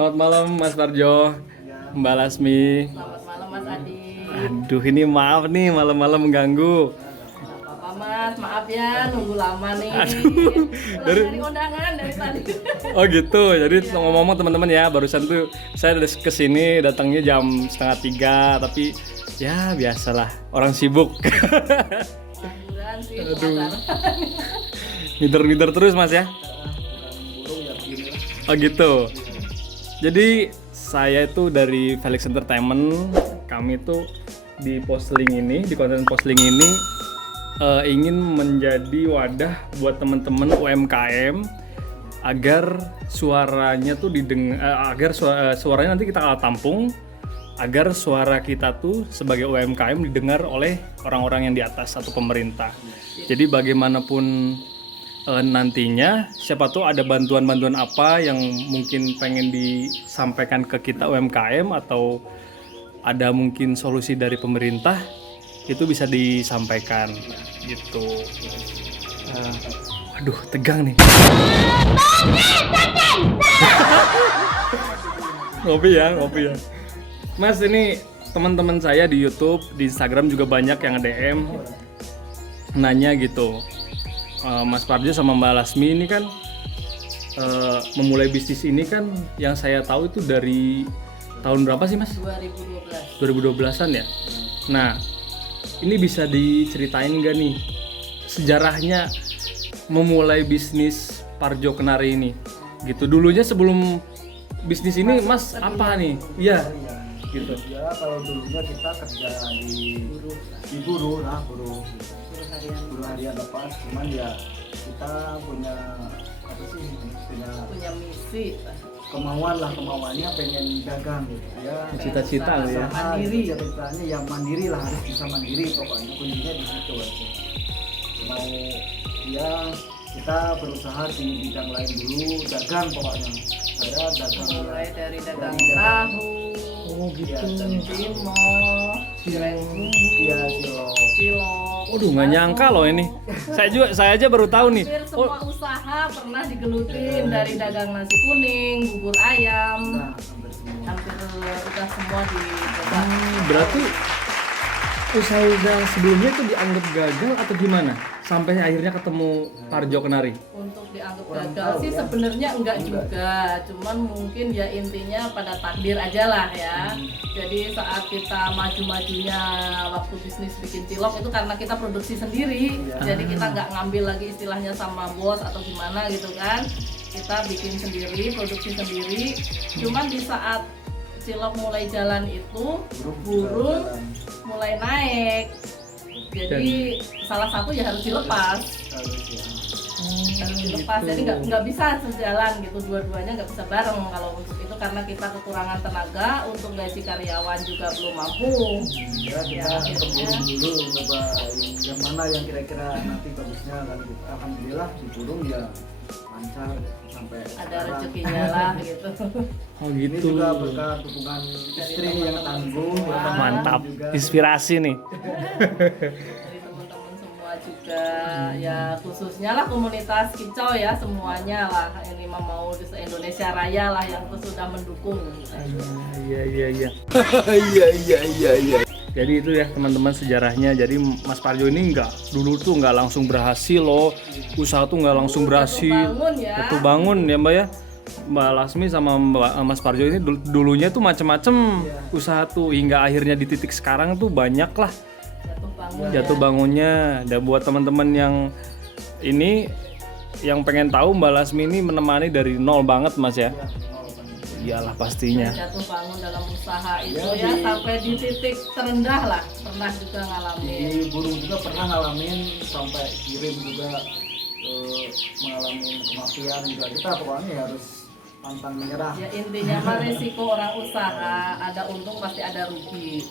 Selamat malam Mas Parjo, Mbak Lasmi. Selamat malam Mas Adi. Aduh, ini maaf nih malam-malam mengganggu. Apa Mas, maaf ya nunggu lama nih. Dari- Dari undangan dari tadi. Oh gitu, jadi ngomong-ngomong teman-teman ya, barusan tuh saya udah kesini datangnya jam 2:30, tapi ya biasalah orang sibuk. Pengangguran sih. Aduh. pemasaran. Mider-mider terus Mas ya. Oh gitu. Jadi saya itu dari Felix Entertainment, kami tuh di Postling ini, di konten Postling ini ingin menjadi wadah buat teman-teman UMKM agar suaranya tuh agar suaranya nanti kita tampung, agar suara kita tuh sebagai UMKM didengar oleh orang-orang yang di atas atau pemerintah. Jadi bagaimanapun nantinya, siapa tuh ada bantuan-bantuan apa yang mungkin pengen disampaikan ke kita UMKM atau ada mungkin solusi dari pemerintah, itu bisa disampaikan gitu. Aduh, tegang nih. Ngopi ya. Mas, ini teman-teman saya di YouTube, di Instagram juga banyak yang DM nanya gitu. Mas Parjo sama Mbak Lasmi ini kan memulai bisnis ini kan yang saya tahu itu dari tahun berapa sih Mas? 2012. 2012-an ya. Nah, ini bisa diceritain nggak nih sejarahnya memulai bisnis Parjo Kenari ini? Gitu. Dulunya sebelum bisnis ini Mas apa nih? Iya. Gitu. Ya kalau dulunya kita kerja di buruh harian lepas, cuman ya kita punya apa sih, Punya misi. kemauannya pengen dagang gitu ya. Cita-cita ya. Mandiri. Ceritanya ya mandiri lah, harus bisa mandiri pokoknya, kuncinya di situ aja. Mau ya kita berusaha di bidang lain dulu, dagang pokoknya. Saya dagang Mulai dari dagang tahu, Oh gitu. cimol, cireng bumbu, ya cilok. cilok. Waduh, nggak nyangka loh ini. Saya aja baru tahu nih. Hampir semua usaha pernah digelutin, dari dagang nasi kuning, bubur ayam, Nah, hampir semua. hampir udah semua dicoba. Berarti usaha-usaha sebelumnya itu dianggap gagal atau gimana? Sampai akhirnya ketemu Parjo Kenari. Untuk dianggap Kurang gagal tahu sih ya. sebenarnya enggak juga, cuman mungkin ya intinya pada takdir aja lah ya. Jadi saat kita maju-majunya waktu bisnis bikin cilok itu karena kita produksi sendiri, jadi kita nggak ngambil lagi istilahnya sama bos atau gimana gitu kan. Kita bikin sendiri, produksi sendiri. Cuman di saat cilok mulai jalan itu, burung mulai naik. Jadi salah satu ya harus dilepas. Harus dilepas, jadi nggak bisa sejalan gitu, dua-duanya nggak bisa bareng kalau untuk itu, karena kita kekurangan tenaga, untuk gaji karyawan juga belum mampu. Ya kita keburu dulu coba yang mana yang kira-kira nanti bagusnya, kan alhamdulillah di burung ya lancar sampai Ada sekarang. rezekinya lah gitu. Oh Ini gitu. juga berkat dukungan istri yang tangguh ya kan? Mantap. Juga. Inspirasi nih. Dari teman-teman semua juga, ya khususnya lah komunitas kicau ya, semuanya lah, ini mah mau di Indonesia Raya lah yang sudah mendukung. Iya. Jadi itu ya teman-teman sejarahnya. Jadi Mas Parjo ini dulu tuh nggak langsung berhasil loh. Usaha tuh nggak langsung berhasil. Bangun ya. Itu bangun ya Mbak ya. Mbak Lasmi sama Mas Parjo ini dulunya tuh macem-macem usaha tuh, hingga akhirnya di titik sekarang tuh banyak lah Jatuh bangun jatuh ya. bangunnya. Dan buat teman-teman yang ini yang pengen tahu, Mbak Lasmi ini menemani dari nol banget Mas ya. Iyalah pastinya. Jatuh bangun dalam usaha itu ya sampai di titik terendah lah, pernah juga ngalamin. Di burung juga pernah ngalamin, sampai kirim juga mengalami kematian juga. Kita pokoknya harus pantang menyerah. Ya intinya mah resiko orang usaha, ada untung pasti ada rugi,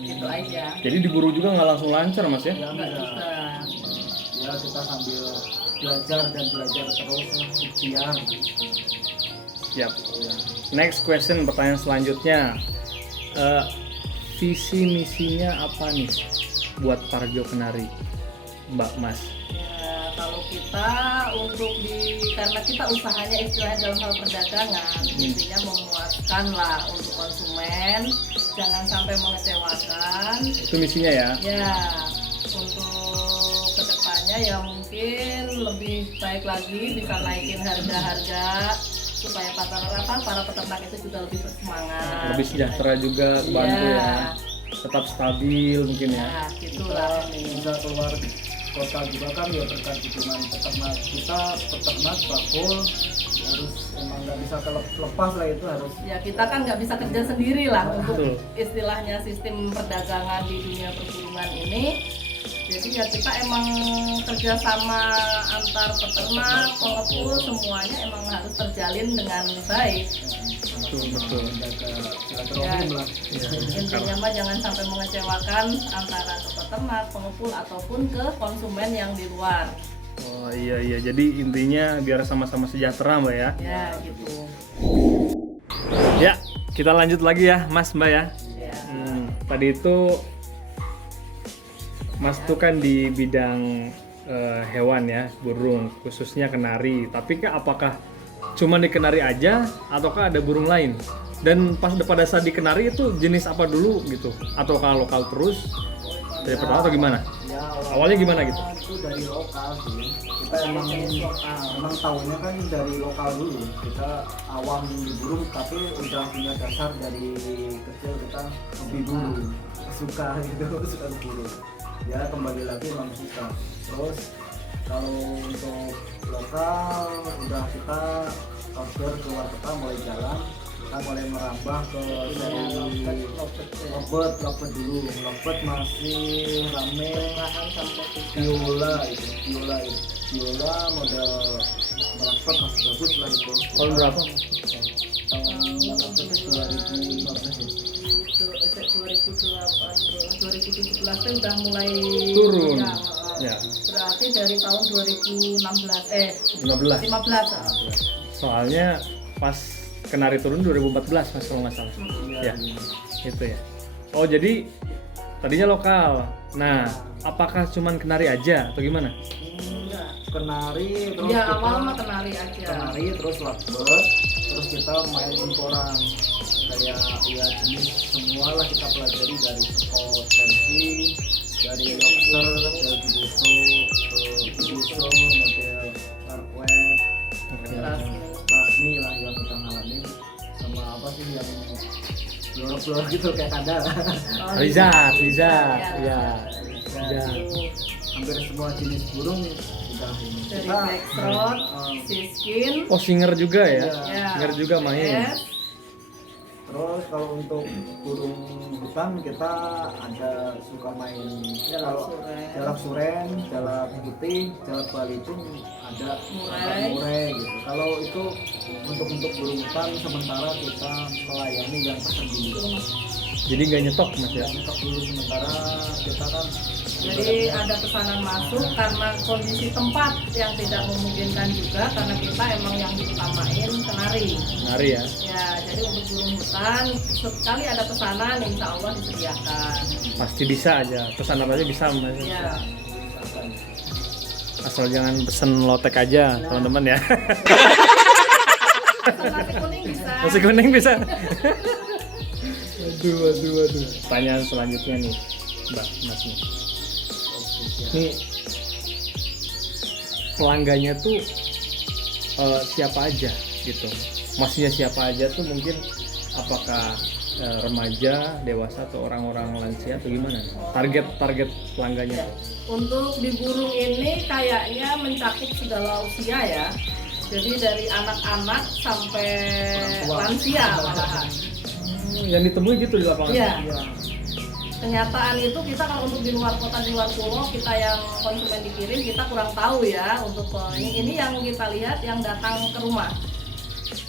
gitu aja. Jadi diburu juga nggak langsung lancar Mas ya. Ya, Enggak juga. ya kita sambil belajar terus ikhtiar. Siap. Next question, pertanyaan selanjutnya. Visi misinya apa nih buat Parjo Kenari, Mbak Mas? Ya, kalau kita untuk karena kita usahanya istilahnya dalam hal perdagangan, intinya memuaskan lah untuk konsumen, jangan sampai mengecewakan. Itu misinya ya. Ya, untuk kedepannya ya mungkin lebih baik lagi, bisa naikin harga-harga supaya para peternak itu juga lebih bersemangat. Lebih sejahtera juga, kebantu Iya. ya. Tetap stabil mungkin ya. Nah, gitulah. Bisa keluar kota juga kan ya berkat dukungan peternak kita, peternak bakul harus emang nggak bisa lepas lah, itu harus Ya kita kan nggak bisa kerja sendiri lah untuk Betul. istilahnya sistem perdagangan di dunia perburungan ini. Jadi ya kita emang kerjasama antar peternak, pengepul, semuanya emang harus terjalin dengan baik. Betul. menjaga silaturahim lah. Intinya mah jangan sampai mengecewakan antara ke peternak, pengepul ataupun ke konsumen yang di luar. Oh iya, jadi intinya biar sama-sama sejahtera Mbak ya. Ya gitu. Ya, kita lanjut lagi ya Mas Mbak ya. Ya. Tadi itu Mas tuh kan di bidang hewan ya, burung, khususnya kenari. Tapi apakah cuma di kenari aja, ataukah ada burung lain? Dan pada saat di kenari itu jenis apa dulu gitu? Ataukah lokal terus dari pertama atau gimana? Ya, Awalnya gimana gitu? Itu dari lokal sih. Kita emang tahunya kan dari lokal dulu. Kita awam di burung, tapi udah punya dasar dari kecil kita hobi burung, suka gitu, suka burung. Ya kembali lagi emang suka. Terus kalau untuk lokal udah kita order keluar kota mulai jalan, kita mulai merambah ke seri lovebird dulu. Lovebird masih rame, viola model lovebird masih bagus lah itu. Tahun berapa? Tahun 2015 ya. Itu 2017 itu udah mulai Turun. Ya, Ya, berarti dari tahun 15. 15. Soalnya pas kenari turun 2014 Mas kalau nggak salah. Ya, gitu ya. Oh jadi tadinya lokal. Nah, apakah cuman kenari aja atau gimana? Kenari terus Ya kita awal mah kenari aja. kenari terus lovebird, terus kita main imporan kayak ya jenis semua lah kita pelajari dari Scott Fancy, dari lobster, dari Buso, model Darkweb, Rasmi lah yang kita ngalamin, sama apa sih yang blor gitu kayak kadal. Rizat, ya. Hampir semua jenis burung udah ini. Dari Kita, Blackthroat, Siskin, Oh singer juga ya? ya, Singer juga main. S, terus kalau untuk burung hutan kita ada suka main kalau jalak suren, jalak putih, jalak balitung ada murai gitu. Kalau itu untuk burung hutan sementara kita melayani yang pesan dulu. Jadi nggak nyetok Mas ya? Untuk dulu sementara kita kan jadi ada pesanan masuk karena kondisi tempat yang tidak memungkinkan juga karena kita emang yang diutamain kenari. Kenari ya? Ya, jadi untuk burung hutan sekali ada pesanan insya Allah disediakan. Pasti bisa aja, pesan apa aja bisa Mas. Ya, Asal jangan pesen lotek aja teman-teman ya. pesan nasi kuning bisa. Nasi kuning bisa. Aduh. Pertanyaan selanjutnya nih, Mbak Mas nih. Nih pelanggannya tuh siapa aja gitu? Maksudnya siapa aja tuh mungkin apakah remaja, dewasa atau orang-orang lansia atau gimana? Target pelanggannya tuh. Untuk di burung ini kayaknya mencakup segala usia ya. Jadi dari anak-anak sampai lansia malahan. Yang ditemui gitu di lapangan. Iya. Kenyataan itu kita kalau untuk di luar kota, di luar pulau, kita yang konsumen dikirim kita kurang tahu ya. Untuk ini yang kita lihat yang datang ke rumah.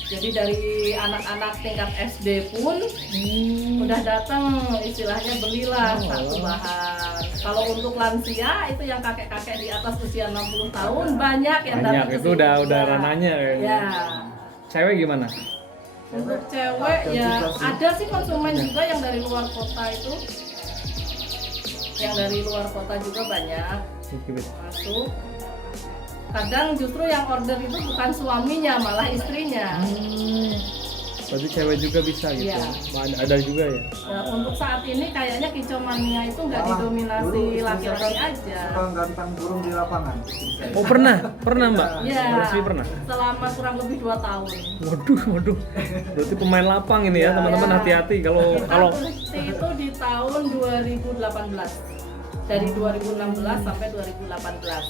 Jadi dari anak-anak tingkat SD pun udah datang, istilahnya belilah satu bahan. Kalau untuk lansia itu yang kakek-kakek di atas usia 60 tahun banyak yang datang ke Itu sini. udah rananya kayaknya. Ya. Cewek gimana? Untuk cewek ya ada sih konsumen juga yang dari luar kota itu. Yang dari luar kota juga banyak masuk. Kadang justru yang order itu bukan suaminya, malah istrinya. Berarti cewek juga bisa gitu. Iya. Ada juga ya. Nah, untuk saat ini kayaknya kicomania itu nggak didominasi Dulu laki-laki saya aja. suka gantang burung di lapangan. Oh pernah Mbak? Iya. Resmi pernah? Selama kurang lebih 2 tahun. Waduh. Berarti pemain lapang ini ya teman-teman, Iya. hati-hati kalau Kita produksi itu di tahun 2018. Dari 2016 sampai 2018.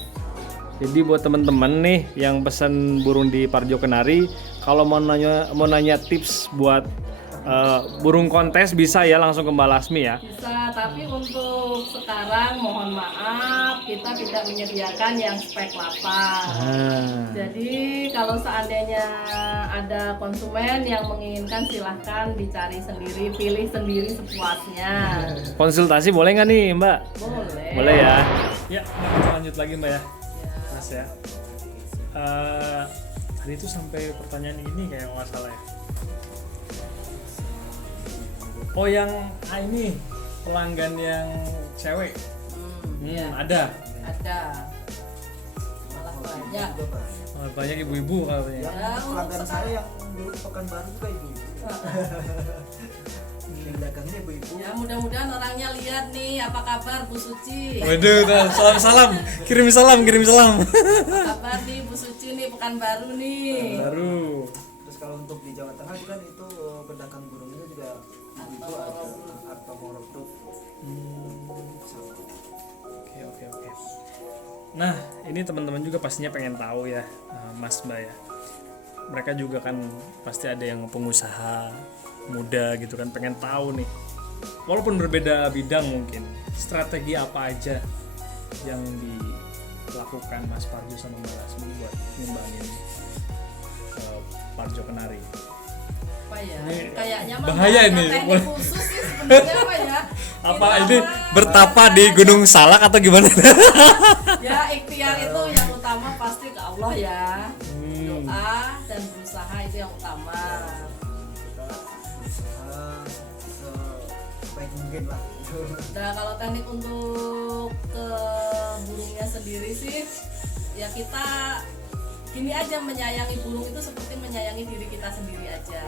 Jadi buat teman-teman nih yang pesan burung di Parjo Kenari, kalau mau nanya tips buat burung kontes bisa ya langsung ke Mbak Lasmi ya. Bisa, tapi untuk sekarang mohon maaf kita tidak menyediakan yang spek lapang. Jadi kalau seandainya ada konsumen yang menginginkan silahkan dicari sendiri, pilih sendiri sepuasnya. Konsultasi boleh nggak nih Mbak? Boleh. Boleh ya. Ya, kita lanjut lagi Mbak ya. Mas ya. Tadi itu sampai pertanyaan ini kayak nggak salah ya. Oh yang ini pelanggan yang cewek. Iya, Ada. ada. Malah banyak. Banyak ibu-ibu katanya. Ya, pelanggan saya yang dulu Pekanbaru juga ibu. Yang dagangnya ibu-ibu. Ya mudah-mudahan orangnya lihat nih apa kabar Bu Suci. Waduh, salam. Kirim salam. Apa kabar nih Bu Suci nih Pekanbaru nih. Baru. Terus kalau untuk di Jawa Tengah kan itu pedagang burungnya juga ibu ada atau Morobdok. Oke. Nah, ini teman-teman juga pastinya pengen tahu ya, Mas Mbak ya. Mereka juga kan pasti ada yang pengusaha muda gitu kan, pengen tahu nih. Walaupun berbeda bidang mungkin, strategi apa aja yang dilakukan Mas Parjo sama Mbak Lasmi buat ngembangin Parjo Kenari. Apa ya? Ini Kayaknya mah bahaya nggak ada ini. teknik khusus sih sebenarnya apa ya? Apa Kita ini mah bertapa di aja. Gunung Salak atau gimana? Ya ikhtiar itu yang utama pasti ke Allah ya. Hmm. Doa dan berusaha itu yang utama. Kita berusaha sebaik mungkin lah. Nah kalau teknik untuk ke burungnya sendiri sih, ya kita gini aja, menyayangi burung itu seperti menyayangi diri kita sendiri aja.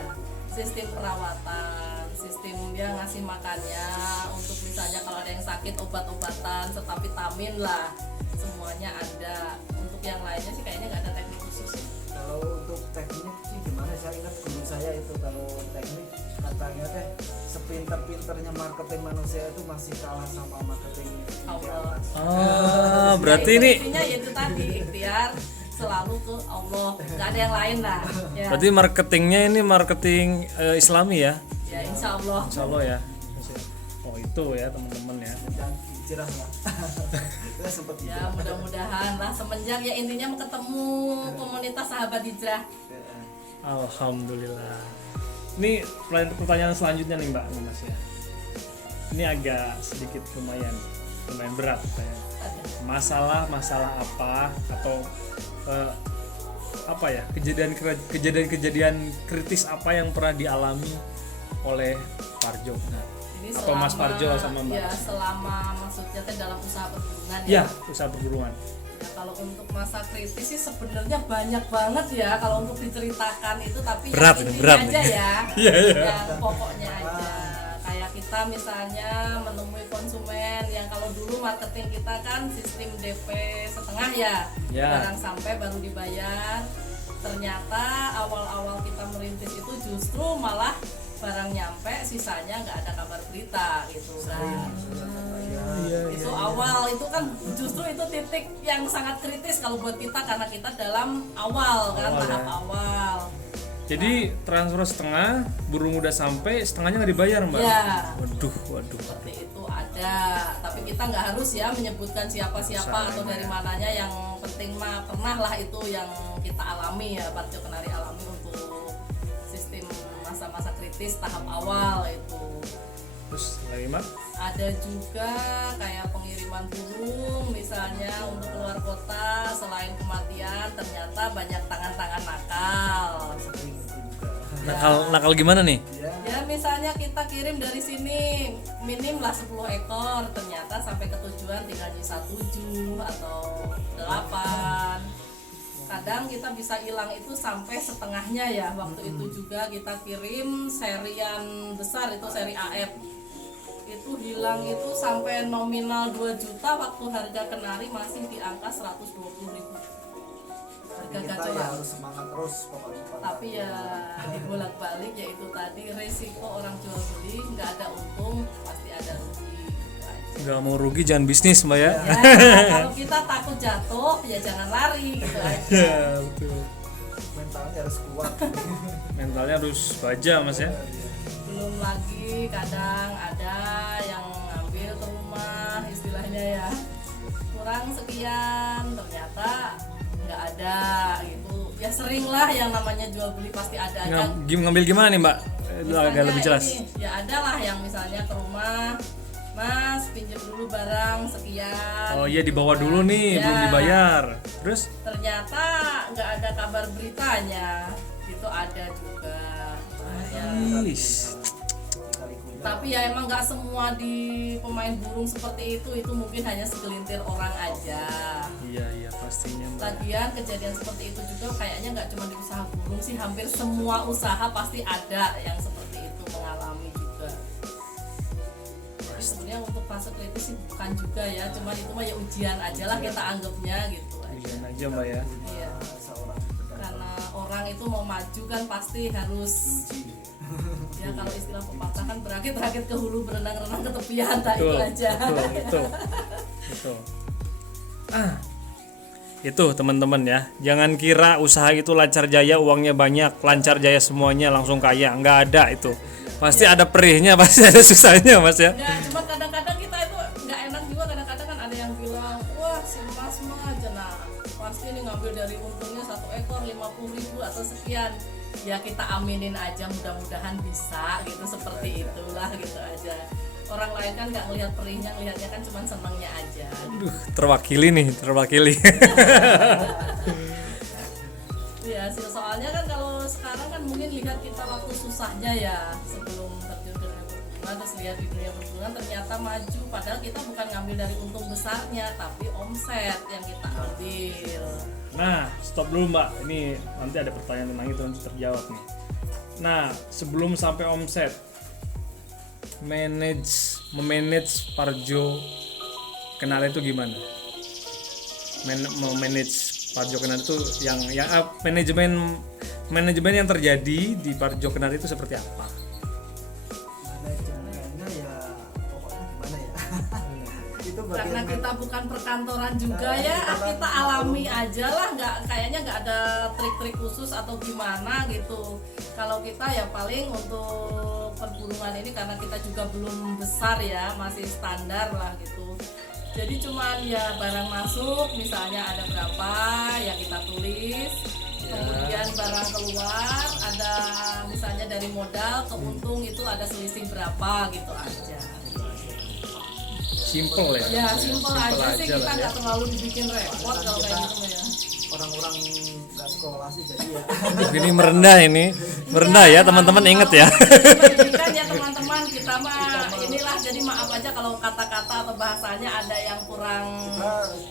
Sistem perawatan, sistem dia ngasih makannya, untuk misalnya kalau ada yang sakit obat-obatan serta vitamin lah, semuanya ada. Untuk yang lainnya sih kayaknya nggak ada teknik khusus sih. Kalau untuk teknik sih gimana, saya ingat guru saya itu kalau teknik katanya teh sepinter-pinternya marketing manusia itu masih kalah sama marketing di Allah. atas. Berarti Ya, ini intinya itu tadi ikhtiar selalu ke Allah, nggak ada yang lain lah. Ya, berarti marketingnya ini marketing Islami ya? ya insya Allah. Insya Allah ya. Oh itu ya teman-teman ya. Dan hijrah lah. Kita sempat Ya hijrah. mudah-mudahan lah semenjak ya intinya mau ketemu komunitas sahabat hijrah. Alhamdulillah. Ini pertanyaan selanjutnya nih Mbak Mas ya. Ini agak sedikit lumayan berat kayaknya. Masalah apa atau apa ya, kejadian kritis apa yang pernah dialami oleh Parjo? Nah, Ini atau Mas Parjo sama Mbak? Ya selama maksudnya teh dalam usaha perkebunan Ya, usaha perguruan. Ya, kalau untuk masa kritis sih sebenarnya banyak banget ya kalau untuk diceritakan itu, tapi Berat yang ini, intinya berat aja nih. ya. Iya. Yang pokoknya aja. Kayak kita misalnya menemui konsumen yang kalau dulu marketing kita kan sistem DP setengah ya. Ya. Barang sampai baru dibayar. Ternyata awal-awal kita merintis itu justru malah barang nyampe sisanya nggak ada kabar berita gitu kan. Itu awal itu kan justru itu titik yang sangat kritis kalau buat kita karena kita dalam awal kan, Awal, tahap ya. awal. Jadi transfer setengah, burung udah sampai, setengahnya nggak dibayar Mbak? Ya. Waduh. Seperti itu ada, tapi kita nggak harus ya menyebutkan siapa-siapa atau dari mananya. Yang penting mah pernah lah itu yang kita alami ya, Parjo Kenari alami untuk sistem masa-masa kritis tahap awal itu. Terus lagi Mbak? Ada juga kayak pengiriman burung misalnya untuk keluar kota, selain kematian ternyata banyak tangan-tangan nakal. Nakal gimana nih? Ya misalnya kita kirim dari sini minim lah 10 ekor, ternyata sampai ke tujuan tinggal nyisa 7 atau 8. kadang kita bisa hilang itu sampai setengahnya ya. Waktu itu juga kita kirim serian besar, itu seri AF, itu hilang itu sampai nominal 2 juta, waktu harga kenari masih di angka 120.000 harga Kita ya gacoran. harus semangat terus pokoknya. Tapi ya dibolak-balik, yaitu tadi resiko orang jual beli, nggak ada untung pasti ada rugi gitu aja. Nggak mau rugi jangan bisnis mbak ya. Ya, kalau kita takut jatuh ya jangan lari gitu aja. Ya betul. Mentalnya harus kuat. Mentalnya harus baja mas ya. Belum lagi kadang ada yang ngambil ke rumah, istilahnya ya kurang sekian, ternyata nggak ada gitu. Ya sering lah yang namanya jual beli pasti ada aja. Ngambil gimana nih mbak? Agak lebih jelas. Ini, ya ada lah yang misalnya ke rumah, Mas pinjam dulu barang sekian. Oh iya dibawa dulu nih, Ya, belum dibayar. Terus? ternyata nggak ada kabar beritanya, itu ada juga. Nah, ya. Is. Tapi ya emang nggak semua di pemain burung seperti itu mungkin hanya segelintir orang aja. Iya pastinya mbak. Lagian kejadian seperti itu juga kayaknya nggak cuma di usaha burung sih, hampir semua usaha pasti ada yang seperti itu mengalami juga. Jadi sebenarnya untuk fase kritis sih bukan juga ya, cuman itu mah ya ujian aja lah kita anggapnya gitu aja. Ujian aja mbak ya. Iya. Seorang Karena orang itu mau maju kan pasti harus ya, kalau istilah pepatah kan berakit-rakit ke hulu, berenang-renang ke tepian, tak itu aja. Betul. Itu teman-teman ya, jangan kira usaha itu lancar jaya, uangnya banyak, lancar jaya semuanya langsung kaya, nggak ada itu. Pasti ada perihnya, pasti ada susahnya mas ya. Ya, cuma kadang-kadang kita itu nggak enak juga, kadang-kadang kan ada yang bilang, wah si mas mah jenah pasti ini ngambil dari untungnya 1 ekor 50.000 atau sekian. Ya kita aminin aja, mudah-mudahan bisa gitu, seperti itulah gitu aja. Orang lain kan nggak ngelihat perihnya, ngelihatnya kan cuma senangnya aja. Aduh, terwakili. Ya sih, soalnya kan kalau sekarang kan mungkin lihat kita waktu susahnya ya sebelum terjun ke dunia perhubungan, terus lihat di dunia perhubungan ternyata maju, padahal kita bukan ngambil dari untung besarnya tapi omset yang kita ambil. Nah, stop dulu mbak, ini nanti ada pertanyaan tentang itu nanti terjawab nih. Nah, sebelum sampai omset, memanage Parjo Kenari itu gimana? Memanage Parjo Kenari itu yang manajemen yang terjadi di Parjo Kenari itu seperti apa? manajemennya ya pokoknya gimana ya. Itu Karena bagian kita bukan perkantoran juga ya, kita alami aja lah, kayaknya nggak ada trik-trik khusus atau gimana gitu. Kalau kita ya paling untuk perburungan ini karena kita juga belum besar ya, masih standar lah gitu. Jadi cuman ya barang masuk misalnya ada berapa ya kita tulis, kemudian barang keluar ada misalnya dari modal ke untung itu ada selisih berapa gitu aja. Simple ya? Ya simple aja sih, kita lah ya. nggak terlalu dibikin repot kalau kayak gitu ya. orang-orang nggak sekolah sih jadi ya. Ini merendah ya teman-teman, inget ya. Pendidikan ya teman-teman, kita mah inilah, jadi maaf aja kalau kata-kata atau bahasanya ada yang kurang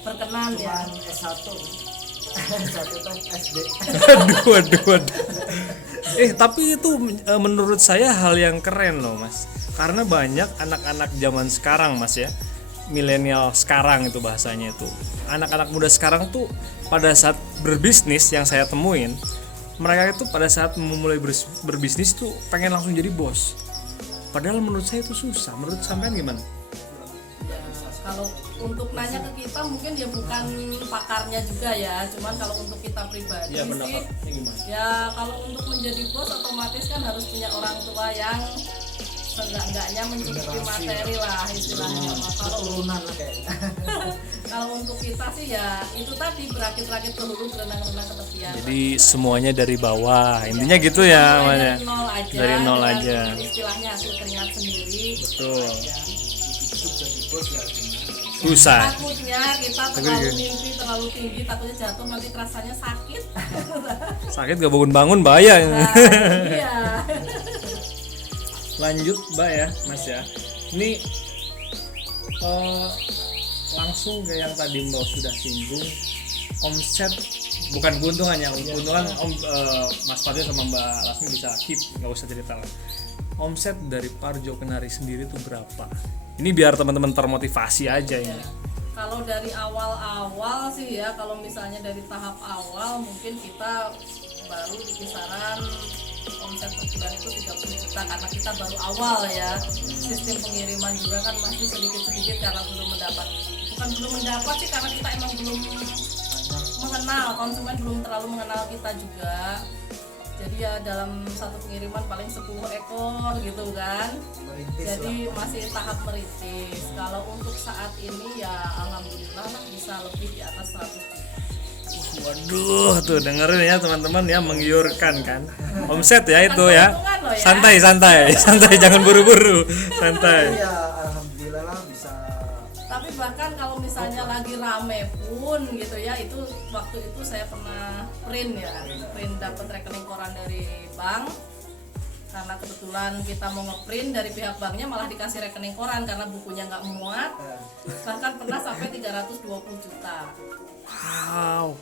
berkenan ya. Cuman S1 S1 kan SD. Aduh. Tapi itu menurut saya hal yang keren loh mas, karena banyak anak-anak zaman sekarang mas ya, milenial sekarang itu bahasanya itu, anak-anak muda sekarang tuh pada saat berbisnis yang saya temuin, mereka itu pada saat memulai berbisnis tuh pengen langsung jadi bos, padahal menurut saya itu susah. Menurut sampean gimana? Ya, kalau untuk nanya ke kita mungkin ya bukan pakarnya juga ya, cuman kalau untuk kita pribadi Iya, sih pendapatnya gimana? ya kalau untuk menjadi bos otomatis kan harus punya orang tua yang seenggak-enggaknya mencukupi materi lah istilahnya. Kalau Turunan lah kayaknya. kalau untuk kita sih ya itu tadi berakit-rakit ke hulu, berenang-renang ke tepian. Jadi semuanya dari bawah, intinya gitu ya mas ya. Dari nol aja. Dari nol dengan aja. Istilahnya hasil keringat sendiri. Betul. Ya. Itu jadi bos ya gimana? Susah. Takutnya kita terlalu mimpi terlalu tinggi, takutnya jatuh nanti rasanya sakit. Sakit gak bangun-bangun bahaya. Nah, iya. Lanjut mbak ya mas ya, ini langsung ke yang tadi mbak sudah singgung, omset bukan keuntungannya, keuntungan Mas Parjo sama Mbak Lasmi bisa keep, nggak usah cerita lah. Omset dari Parjo Kenari sendiri tuh berapa? Ini biar teman-teman termotivasi aja ini. Ya. Kalau dari awal-awal sih ya, kalau misalnya dari tahap awal mungkin kita baru di kisaran omset per bulan itu 30 juta karena kita baru awal ya. Sistem pengiriman juga kan masih sedikit-sedikit karena belum mendapat. Bukan belum mendapat sih, karena kita emang belum mengenal, konsumen belum terlalu mengenal kita juga. Jadi ya dalam satu pengiriman paling 10 ekor gitu kan. Merintis Jadi masih tahap merintis. Kalau untuk saat ini ya alhamdulillah lah bisa lebih di atas 100 juta. Waduh, tuh dengerin ya teman-teman ya, menggiurkan kan. Omset ya itu ya. Keuntungan loh ya. Santai, jangan buru-buru. Santai. Iya, alhamdulillah lah bisa. Tapi bahkan kalau misalnya lagi rame pun gitu ya, itu waktu itu saya pernah print dapat rekening koran dari bank. Karena kebetulan kita mau ngeprint, dari pihak banknya malah dikasih rekening koran karena bukunya nggak muat. Bahkan pernah sampai 320 juta. Wow.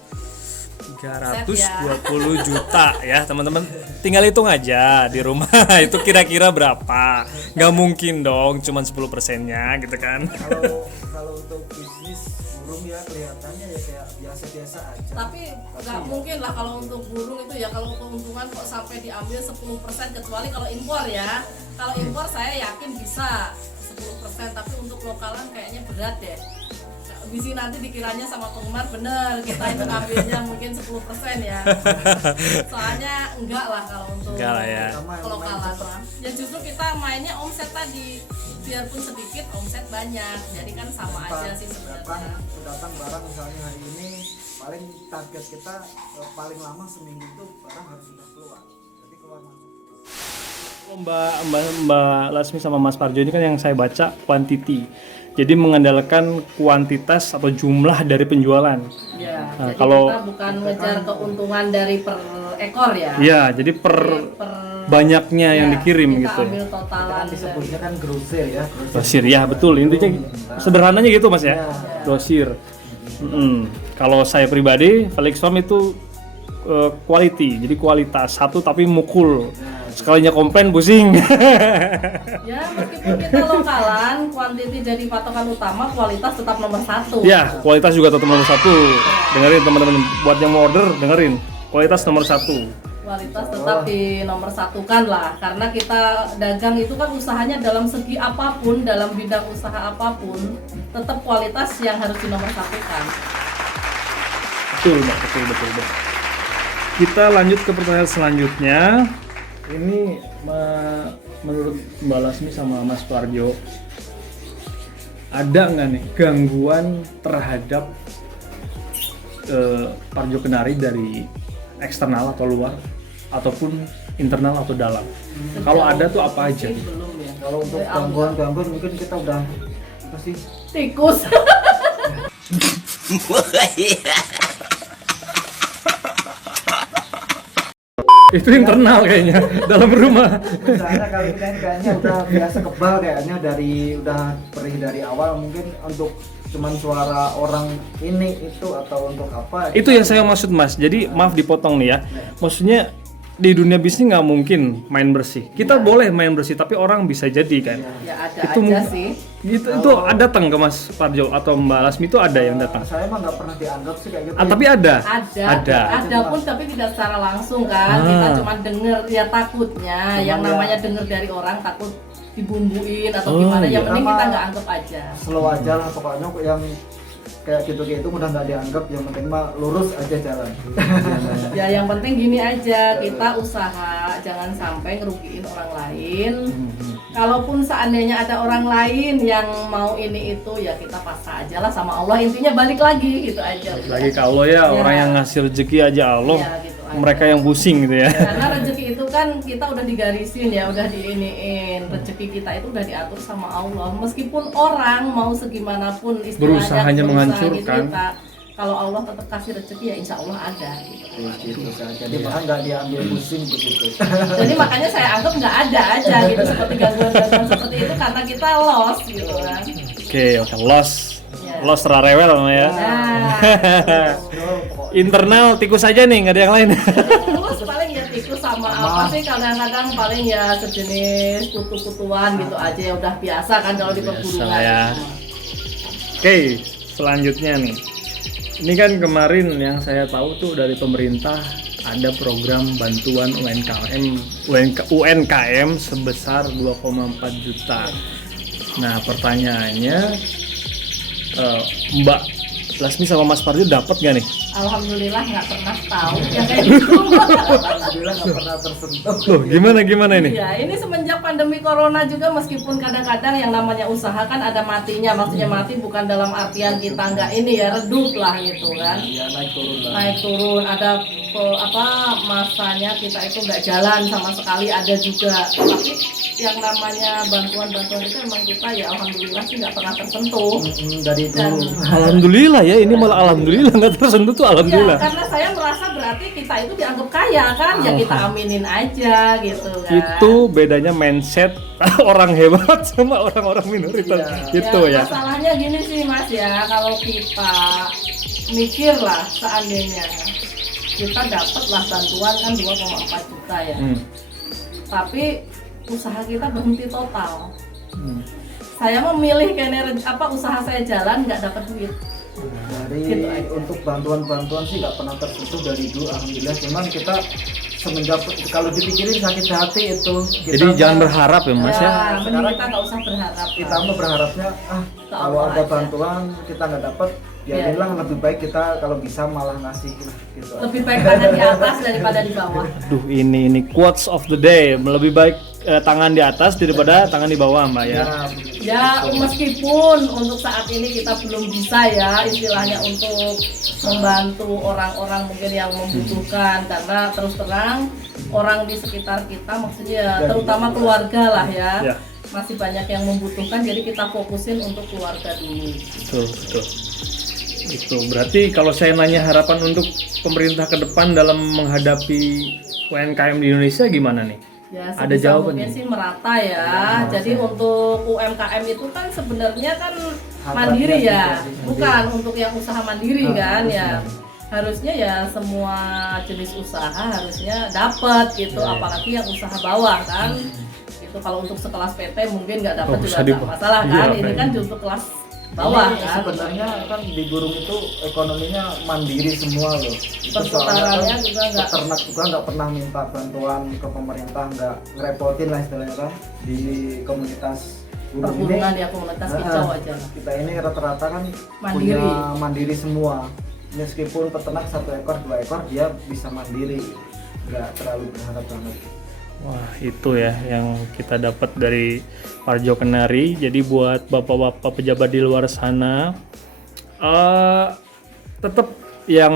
320 juta ya teman-teman, tinggal hitung aja di rumah itu kira-kira berapa. Nggak mungkin dong cuman 10%-nya gitu kan. Kalau untuk bisnis burung ya kelihatannya ya kayak biasa-biasa aja. Tapi nggak mungkin lah kalau untuk burung itu ya, kalau keuntungan kok sampai diambil 10%, kecuali kalau impor ya. Kalau impor saya yakin bisa 10%, tapi untuk lokalan kayaknya berat deh. Di sini nanti dikiranya sama penggemar bener kita itu ngambilnya mungkin 10% ya. Soalnya enggak lah kalau untuk Enggak lah ya. lokalan mah. Ya justru kita mainnya omset tadi, biarpun sedikit omset banyak. Jadi kan sama aja sih sebenarnya. Datang barang misalnya hari ini, paling target kita paling lama seminggu itu barang harus sudah keluar. Jadi keluar masuk. Mbak Lasmi sama Mas Parjo ini kan yang saya baca quantity. Jadi mengandalkan kuantitas atau jumlah dari penjualan. Ya, Nah, jadi kalau- kita bukan ngejar keuntungan dari per ekor ya. Iya, jadi per banyaknya yang ya, dikirim kita gitu. ambil Kita totalan kan disebutnya kan grosir ya. Grosir ya, betul. Intinya sederhananya gitu Mas ya. Ya. Grosir. Kalau saya pribadi, Felix Farm itu quality, jadi kualitas satu tapi mukul. Sekalinya komplain pusing. Ya, meskipun kita lokalan, kuantiti jadi patokan utama, kualitas tetap nomor 1. Ya, kualitas juga tetap nomor 1. Dengerin teman-teman, buat yang mau order, dengerin. Kualitas nomor 1. Kualitas tetap di nomor 1 kan lah, karena kita dagang itu kan usahanya dalam segi apapun, dalam bidang usaha apapun, tetap kualitas yang harus di nomor 1 kan. Betul, Mbak. Betul. Kita lanjut ke pertanyaan selanjutnya. Ini menurut Mbak Lasmi sama Mas Parjo, ada nggak nih gangguan terhadap Parjo Kenari dari eksternal atau luar, ataupun internal atau dalam? Kalau ada tuh apa aja? Mungkin belum ya. Kalau untuk Ya, gangguan-gangguan mungkin kita udah apa sih? tikus. Itu internal kayaknya, dalam rumah. Misalnya kali ini kayaknya udah biasa kebal kayaknya udah perih dari awal, mungkin untuk cuman suara orang ini itu atau untuk apa? Itu yang saya maksud Mas. Jadi maaf dipotong nih ya. Maksudnya di dunia bisnis nggak mungkin main bersih. Kita boleh main bersih, tapi orang bisa jadi kan. Ya ada Itu aja sih. Itu datang ke Mas Parjo atau Mbak Lasmi itu ada yang datang. Saya mah nggak pernah dianggap sih kayak gitu. Tapi ada. Ada pun tapi tidak secara langsung kan. Kita cuma denger ya, takutnya yang namanya denger dari orang takut dibumbuin atau gimana. iya. Yang penting Sama- kita nggak anggap aja. Slow aja lah pokoknya, yang kayak gitu mudah nggak dianggap, yang penting mah lurus aja jalan. Ya yang penting gini aja, kita usaha jangan sampai ngerugiin orang lain. Kalaupun seandainya ada orang lain yang mau ini itu, ya kita pasrah aja lah sama Allah. Intinya balik lagi gitu aja. Lagi ke Allah ya, Ya. orang yang ngasih rezeki aja Allah. Ya, gitu aja. Mereka yang pusing gitu ya. Karena rezeki itu kan kita udah digarisin ya, udah diiniin. Rezeki kita itu udah diatur sama Allah. Meskipun orang mau segimanapun istilahnya Berusahanya berusaha menghancurkan. gitu, kalau Allah tetap kasih rezeki ya insya Allah ada gitu. Gitu saja. Jadi malah nggak diambil pusing begitu. Jadi makanya saya anggap nggak ada aja gitu, seperti gangguan-gangguan seperti itu karena kita lost gitu kan. Oke, loss. Ya. Loss rarewel namanya ya. Nah, Bro, pokoknya internal tikus aja nih, nggak ada yang lain. Terus paling ya tikus sama apa sih, kadang-kadang paling ya sejenis kutu-kutuan gitu aja, ya udah biasa kan kalau di perburuan ya. gitu. Oke, selanjutnya nih. Ini kan kemarin yang saya tahu tuh dari pemerintah ada program bantuan UMKM sebesar 2,4 juta. Nah, pertanyaannya Mbak Lasmi sama Mas Parjo dapat nggak nih? Alhamdulillah nggak pernah tahu ya kayak gitu. Alhamdulillah nggak pernah tersentuh. Loh, gimana ini? Ya, ini semenjak pandemi corona juga, meskipun kadang-kadang yang namanya usaha kan ada matinya. Maksudnya mati bukan dalam artian kita nggak ini ya, redup lah gitu kan. Ya naik turun lah. Naik turun, ada masanya kita itu nggak jalan sama sekali, ada juga. Tapi yang namanya bantuan-bantuan itu emang kita ya alhamdulillah sih nggak pernah tersentuh. Dari Dan dulu. Alhamdulillah ya, ini malah alhamdulillah nggak tersentuh tuh, ya, alhamdulillah. karena saya merasa berarti kita itu dianggap kaya kan, ya kita aminin aja gitu kan. Itu bedanya mindset orang hebat sama orang-orang minoritas. Itu ya. Masalahnya gini sih Mas ya, kalau kita mikir lah seandainya kita dapatlah bantuan kan 2,4 juta ya. Tapi usaha kita berhenti total. Saya memilih karena usaha saya jalan nggak dapat duit. Dari Gitu aja. untuk bantuan-bantuan sih nggak pernah tersentuh dari dulu, alhamdulillah. Cuman kita semenjak kalau dipikirin sakit hati itu. Jadi jangan berharap ya Mas ya. Mending sekarang kita nggak usah berharap. kita mah berharapnya kalau Allah ada aja. bantuan kita nggak dapat, ya Iya. bilang lebih baik kita kalau bisa malah ngasih gitu. Lebih baik tangan di atas daripada di bawah. Duh, ini quotes of the day. Lebih baik tangan di atas daripada tangan di bawah, Mbak ya. Ya, meskipun untuk saat ini kita belum bisa ya istilahnya untuk membantu orang-orang mungkin yang membutuhkan, karena terus terang orang di sekitar kita, maksudnya terutama keluarga lah ya, Ya. masih banyak yang membutuhkan, jadi kita fokusin untuk keluarga dulu. Betul. Itu berarti kalau saya nanya harapan untuk pemerintah ke depan dalam menghadapi UMKM di Indonesia gimana nih? Ya, Ada sebisa jawaban mungkin nih? sih merata ya. Jadi untuk UMKM itu kan sebenarnya kan mandiri ya, bukan untuk yang usaha mandiri kan ya. Harusnya ya semua jenis usaha harusnya dapat gitu, apalagi yang usaha bawah kan. Itu kalau untuk sekelas PT mungkin nggak dapat juga nggak masalah kan. Iya, Ini kan untuk kelas bawah Ini kan. sebenarnya kan di burung itu ekonominya mandiri semua loh. Itu Perputarannya soalnya juga nggak. peternak juga nggak pernah minta bantuan ke pemerintah, nggak ngerepotin lah istilahnya kan di komunitas burung ini. Perburungan ya komunitas kicau aja. Kita ini rata-rata kan Mandiri. punya mandiri semua. Meskipun peternak 1 ekor 2 ekor dia bisa mandiri, nggak terlalu berharap banget. Wah, itu ya yang kita dapat dari Parjo Kenari. Jadi buat bapak-bapak pejabat di luar sana, tetap yang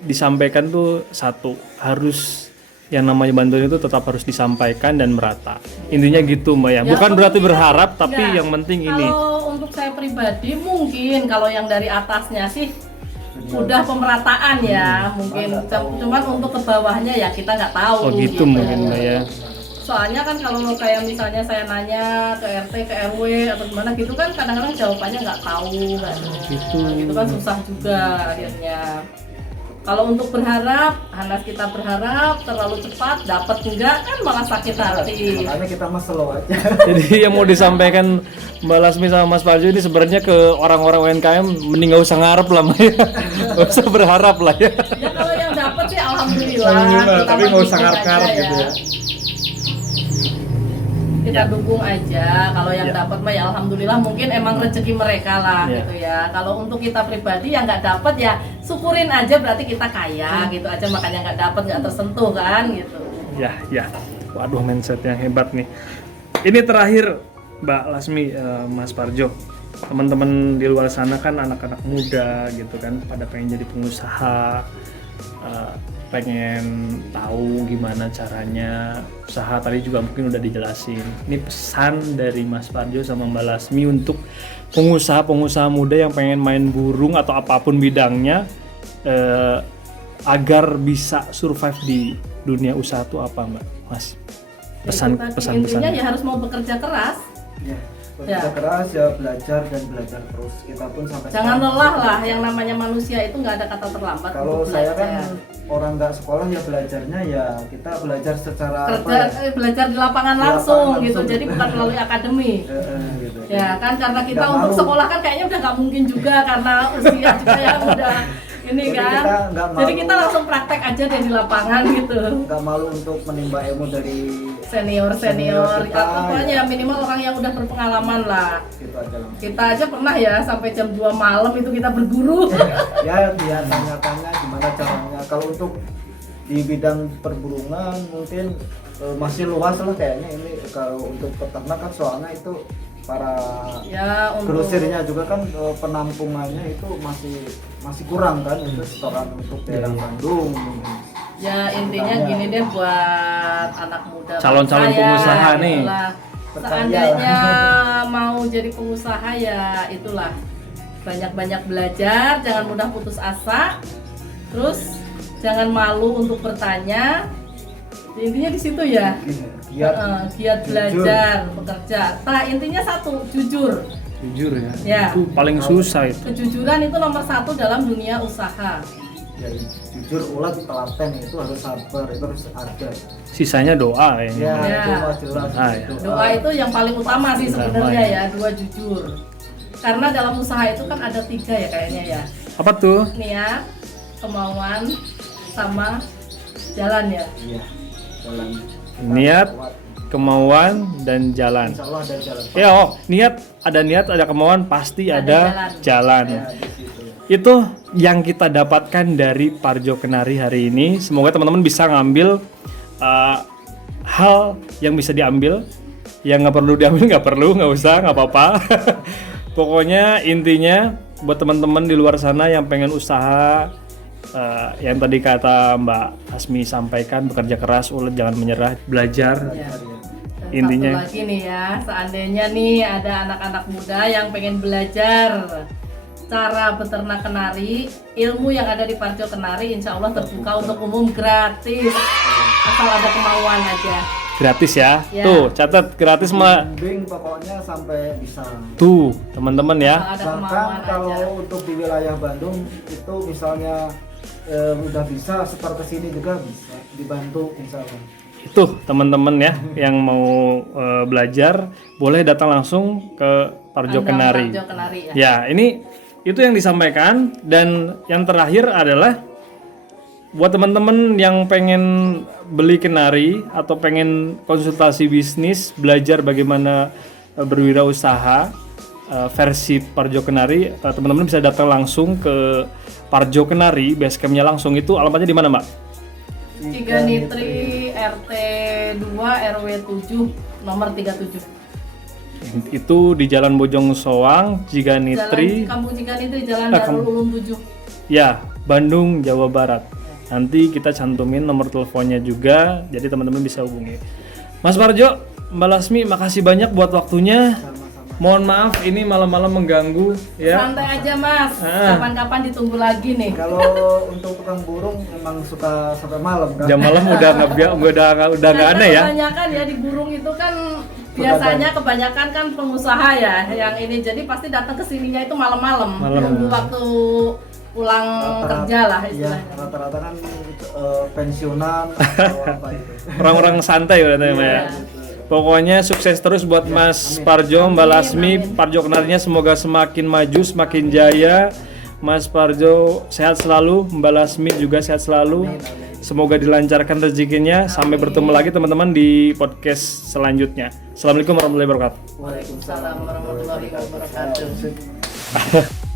disampaikan tuh satu, harus yang namanya bantuan itu tetap harus disampaikan dan merata. Intinya gitu Mbak ya. Ya, Bukan berarti mungkin- berharap, tapi Enggak. yang penting ini. Kalau untuk saya pribadi mungkin kalau yang dari atasnya sih udah pemerataan ya, mungkin cuman untuk ke bawahnya ya kita nggak tahu. Oh gitu mungkin Mbak ya. Soalnya kan kalau kayak misalnya saya nanya ke RT, ke RW atau gimana gitu kan kadang-kadang jawabannya nggak tahu kan. Gitu. Itu kan susah juga akhirnya. Kalau untuk berharap, Hanas kita berharap terlalu cepat dapat enggak kan malah sakit hati. Makanya kita mah slow aja. Jadi yang mau disampaikan Mbak Lasmi sama Mas Parjo ini sebenarnya ke orang-orang UMKM, mending nggak usah ngarep lah Mbak ya. Nggak usah berharap lah ya. Ya kalau yang dapat sih alhamdulillah. Alhamdulillah, Kita tapi mah nggak usah dukung ngarep-ngarep aja gitu ya. Kita dukung aja. Kalau yang Ya. dapat mah ya alhamdulillah, mungkin emang rezeki mereka lah Ya. gitu ya. Kalau untuk kita pribadi yang nggak dapat ya syukurin aja, berarti kita kaya gitu aja, makanya nggak dapat, nggak tersentuh kan gitu. Ya. Waduh, mindset yang hebat nih. Ini terakhir Mbak Lasmi, Mas Parjo. Teman-teman di luar sana kan anak-anak muda gitu kan, pada pengen jadi pengusaha, pengen tahu gimana caranya usaha, tadi juga mungkin udah dijelasin. Ini pesan dari Mas Parjo sama Mbak Lasmi untuk pengusaha-pengusaha muda yang pengen main burung atau apapun bidangnya, agar bisa survive di dunia usaha itu apa Mbak? Mas, Ya, itu tadi, pesan-pesan. intinya ya harus mau bekerja keras. Ya. Bekerja keras ya, belajar dan belajar terus. Kita pun sampai Jangan sekarang lelah masih lah, belajar. yang namanya manusia itu nggak ada kata terlambat Kalau untuk saya belajar. kan orang nggak sekolah ya, belajarnya ya kita belajar secara Belajar di lapangan Di langsung lapangan gitu, langsung. jadi bukan melalui akademi. gitu. Ya kan, karena kita Nggak untuk malu. sekolah kan kayaknya udah nggak mungkin juga karena usia juga yang udah ini Jadi kan. kita nggak Jadi malu. kita langsung praktek aja deh di lapangan gitu. Nggak malu untuk menimba ilmu dari Senior Senior kita, pokoknya ya. minimal orang yang udah berpengalaman lah. gitu aja lah. Kita aja pernah ya sampai jam 2 malam itu kita berguru. Ya dia tanya-tanya gimana caranya. Kalau untuk di bidang perburungan mungkin masih luas lah kayaknya ini. Kalau untuk peternak kan soalnya itu para Ya untuk grosirnya juga kan penampungannya itu masih kurang kan, itu setoran untuk daerah Bandung. ya intinya Makanya. gini deh buat anak muda Calon-calon bangsa ya, pengusaha nih. itulah. Percaya. Seandainya mau jadi pengusaha ya itulah, banyak-banyak belajar, jangan mudah putus asa, terus jangan malu untuk bertanya. Intinya di situ ya. Giat, Giat jujur. belajar, bekerja. Nah intinya satu, jujur. Jujur ya. Ya. Itu paling susah itu. Kejujuran itu nomor 1 dalam dunia usaha. Ya, jujur, ulat, telaten itu harus sabar, itu harus ada. Sisanya doa Ya, kayaknya. Ya. itu mah jelas. Ah, ya. Itu. Doa itu yang paling utama sih Utama, sebenarnya ya. ya, 2 jujur. Karena dalam usaha itu kan ada 3 ya kayaknya ya. Apa tuh? Niat, kemauan, sama jalan ya. Iya, jalan. Niat, kemauan, dan jalan. Insya Allah ada jalan. Ya, niat, ada kemauan, pasti ada jalan. Ya, di situ. Itu yang kita dapatkan dari Parjo Kenari hari ini. Semoga teman-teman bisa ngambil hal yang bisa diambil, yang nggak perlu diambil nggak usah, nggak apa-apa. Pokoknya intinya buat teman-teman di luar sana yang pengen usaha, yang tadi kata Mbak Asmi sampaikan, bekerja keras, ulet, jangan menyerah, belajar. Ya. Dan Intinya. satu lagi nih ya, seandainya nih ada anak-anak muda yang pengen belajar cara beternak kenari, ilmu yang ada di Parjo Kenari insya Allah terbuka untuk umum gratis, asal ada kemauan aja. Gratis ya. Ya. Tuh, catat gratis mah. Bimbing pokoknya sampai bisa. Tuh, teman-teman ya. Asal ada Bahkan kemauan kalau aja. untuk di wilayah Bandung itu misalnya udah bisa setor ke sini juga bisa dibantu insya Allah. Itu teman-teman ya yang mau belajar boleh datang langsung ke Parjo Andang Kenari. Parjo Kenari ya. Ya, ini itu yang disampaikan, dan yang terakhir adalah buat teman-teman yang pengen beli kenari atau pengen konsultasi bisnis, belajar bagaimana berwirausaha versi Parjo Kenari, teman-teman bisa datang langsung ke Parjo Kenari, base camp-nya langsung. Itu alamatnya di mana, Mbak? Ciga Nitri RT 2 RW 7 nomor 37. Itu di Jalan Bojong Soang, Ciganitri. Jalan Kampung Ciganitri, Jalan Ah, Darul Ulum 7. Ya, Bandung, Jawa Barat. Nanti kita cantumin nomor teleponnya juga, jadi teman-teman bisa hubungi. Mas Parjo, Mbak Lasmi, makasih banyak buat waktunya. Sama-sama. Mohon maaf ini malam-malam mengganggu ya. Santai aja Mas, Ah. kapan-kapan ditunggu lagi nih. Kalau untuk tukang burung memang suka sampai malam kan. Jam malam udah nggak aneh ya. Kebanyakan ya di burung itu kan biasanya kebanyakan kan pengusaha ya yang ini, jadi pasti datang ke sininya itu malam-malam. Malam. Nunggu waktu pulang kerja lah Iya, istilahnya. rata-rata kan pensiunan atau apa itu. Orang-orang santai katanya ya. Iya. Pokoknya sukses terus buat Mas Parjo, Mbak Lasmi, Parjo Kenarinya semoga semakin maju, semakin jaya. Mas Parjo sehat selalu, Mbak Lasmi juga sehat selalu. Semoga dilancarkan rezekinya. Sampai bertemu lagi teman-teman di podcast selanjutnya. Assalamualaikum warahmatullahi wabarakatuh. Waalaikumsalam Assalamualaikum warahmatullahi wabarakatuh.